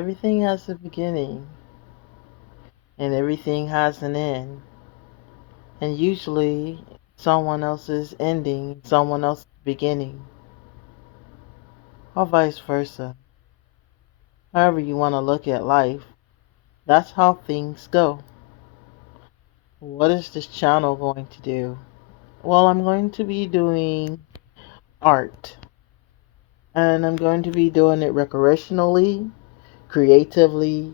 Everything has a beginning and everything has an end. And usually someone else's ending, someone else's beginning, or vice versa. However you want to look at life, that's how things go. What is this channel going to do? Well, I'm going to be doing art. And I'm going to be doing it recreationally, creatively,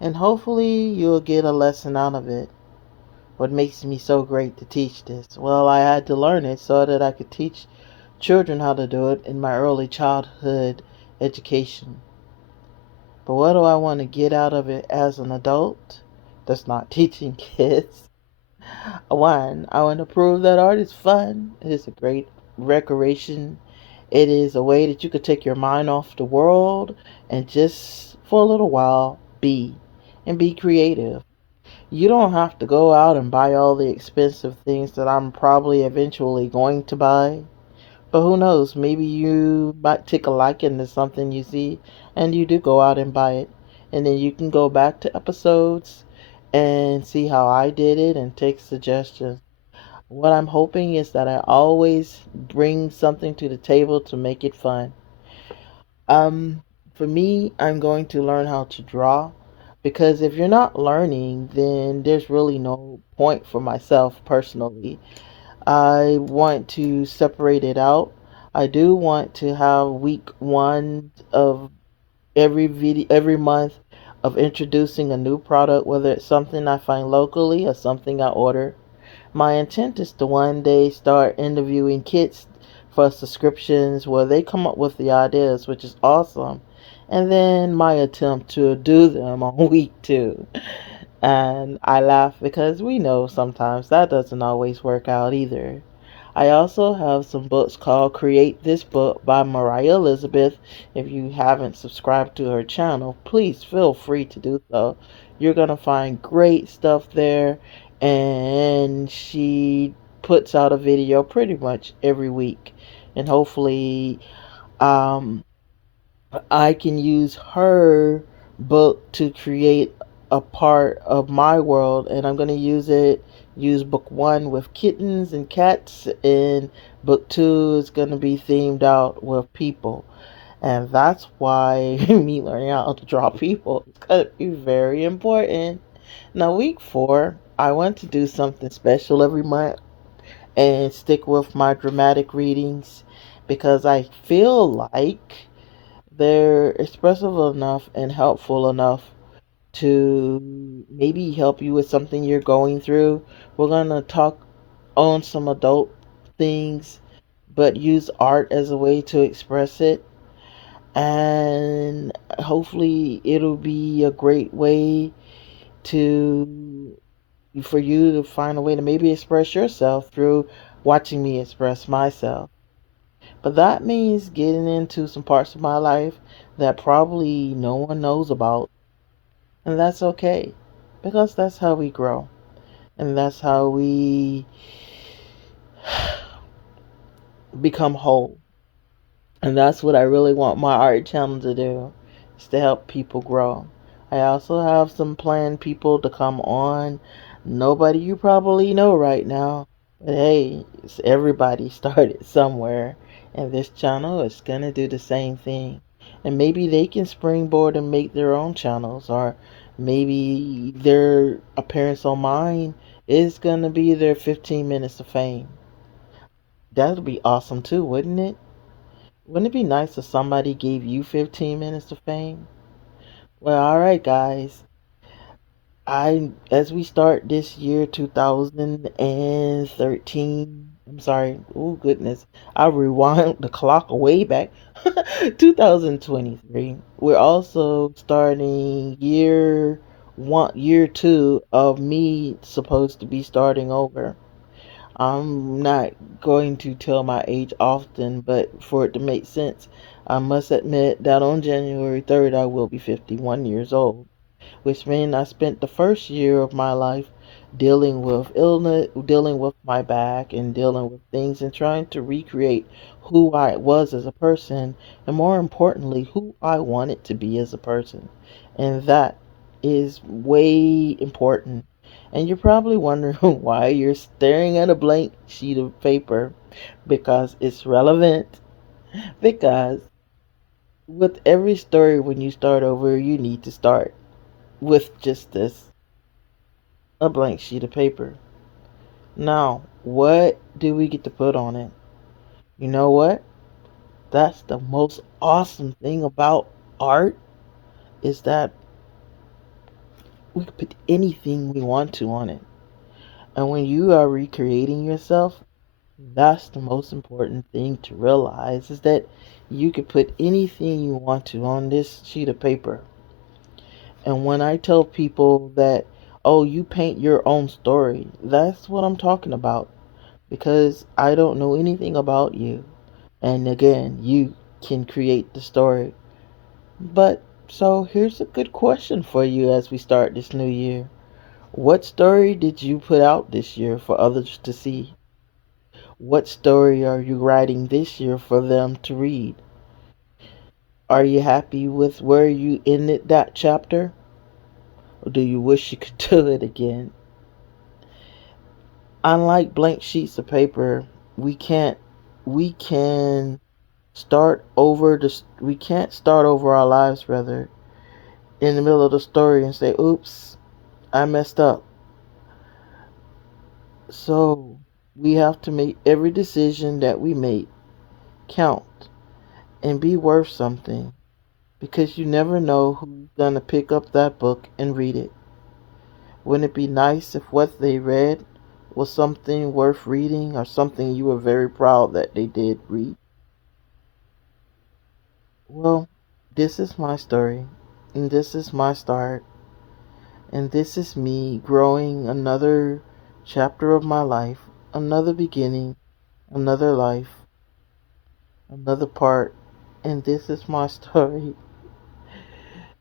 and hopefully you'll get a lesson out of it. What makes me so great to teach this? Well, I had to learn it so that I could teach children how to do it in my early childhood education. But what do I want to get out of it as an adult? That's not teaching kids. One, I want to prove that art is fun. It is a great recreation. It is a way that you could take your mind off the world and just for a little while be creative. You don't have to go out and buy all the expensive things that I'm probably eventually going to buy. But who knows? Maybe you might take a liking to something you see and you do go out and buy it. And then you can go back to episodes and see how I did it and take suggestions. What I'm hoping is that I always bring something to the table to make it fun. Um, for me, I'm going to learn how to draw because if you're not learning, then there's really no point for myself personally. I want to separate it out. I do want to have week one of every month of introducing a new product, whether it's something I find locally or something I order. My intent is to one day start interviewing kids for subscriptions where they come up with the ideas, which is awesome. And then my attempt to do them on week two. And I laugh because we know sometimes that doesn't always work out either. I also have some books called Create This Book by Mariah Elizabeth. If you haven't subscribed to her channel, please feel free to do so. You're going to find great stuff there, and she puts out a video pretty much every week. And hopefully, um, I can use her book to create a part of my world, and I'm going to use book one with kittens and cats, and book two is going to be themed out with people. And that's why me learning how to draw people is going to be very important. Now, week four, I want to do something special every month and stick with my dramatic readings because I feel like they're expressive enough and helpful enough to maybe help you with something you're going through. We're going to talk on some adult things, but use art as a way to express it. And hopefully, it'll be a great way to for you to find a way to maybe express yourself through watching me express myself. But that means getting into some parts of my life that probably no one knows about. And that's okay. Because that's how we grow. And that's how we become whole. And that's what I really want my art channel to do, is to help people grow. I also have some planned people to come on. Nobody you probably know right now. But hey, everybody started somewhere. And this channel is going to do the same thing. And maybe they can springboard and make their own channels. Or maybe their appearance on mine is going to be their 15 minutes of fame. That would be awesome too, wouldn't it? Wouldn't it be nice if somebody gave you 15 minutes of fame? Well, all right, guys. As we start this year, 2013, I'm sorry. Oh, goodness. I rewound the clock way back. 2023. We're also starting year two of me supposed to be starting over. I'm not going to tell my age often, but for it to make sense, I must admit that on January 3rd I will be 51 years old, which means I spent the first year of my life dealing with illness, dealing with my back, and dealing with things and trying to recreate who I was as a person, and more importantly, who I wanted to be as a person. And that is way important. And you're probably wondering why you're staring at a blank sheet of paper, because it's relevant. Because with every story, when you start over, you need to start with just this, a blank sheet of paper. Now, what do we get to put on it? You know what? That's the most awesome thing about art, is that we can put anything we want to on it. And when you are recreating yourself, that's the most important thing to realize, is that you can put anything you want to on this sheet of paper. And when I tell people that, oh, you paint your own story, that's what I'm talking about. Because I don't know anything about you. And again, you can create the story. But so here's a good question for you as we start this new year. What story did you put out this year for others to see? What story are you writing this year for them to read? Are you happy with where you ended that chapter? Or do you wish you could do it again? Unlike blank sheets of paper, we can't we can we can't start over our lives, rather, in the middle of the story and say, oops, I messed up. So we have to make every decision that we make count and be worth something, because you never know who's gonna pick up that book and read it. Wouldn't it be nice if what they read was something worth reading, or something you were very proud that they did read? Well, this is my story, and this is my start, and this is me growing another chapter of my life, another beginning, another life, another part, and this is my story.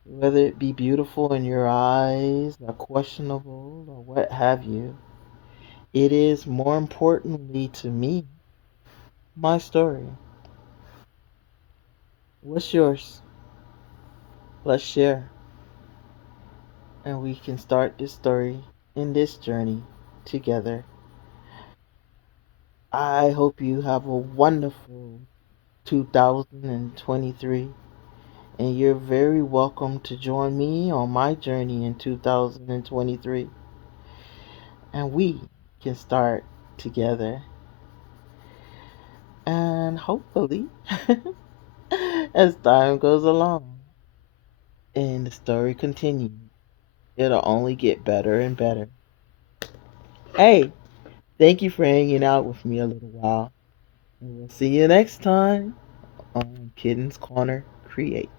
Whether it be beautiful in your eyes, or questionable, or what have you, it is more importantly to me my story. What's yours? Let's share, and we can start this story in this journey together. I hope you have a wonderful 2023, and you're very welcome to join me on my journey in 2023, and we can start together. And hopefully, as time goes along and the story continues, it'll only get better and better. Hey, thank you for hanging out with me a little while, and we'll see you next time on Kittens Corner Create.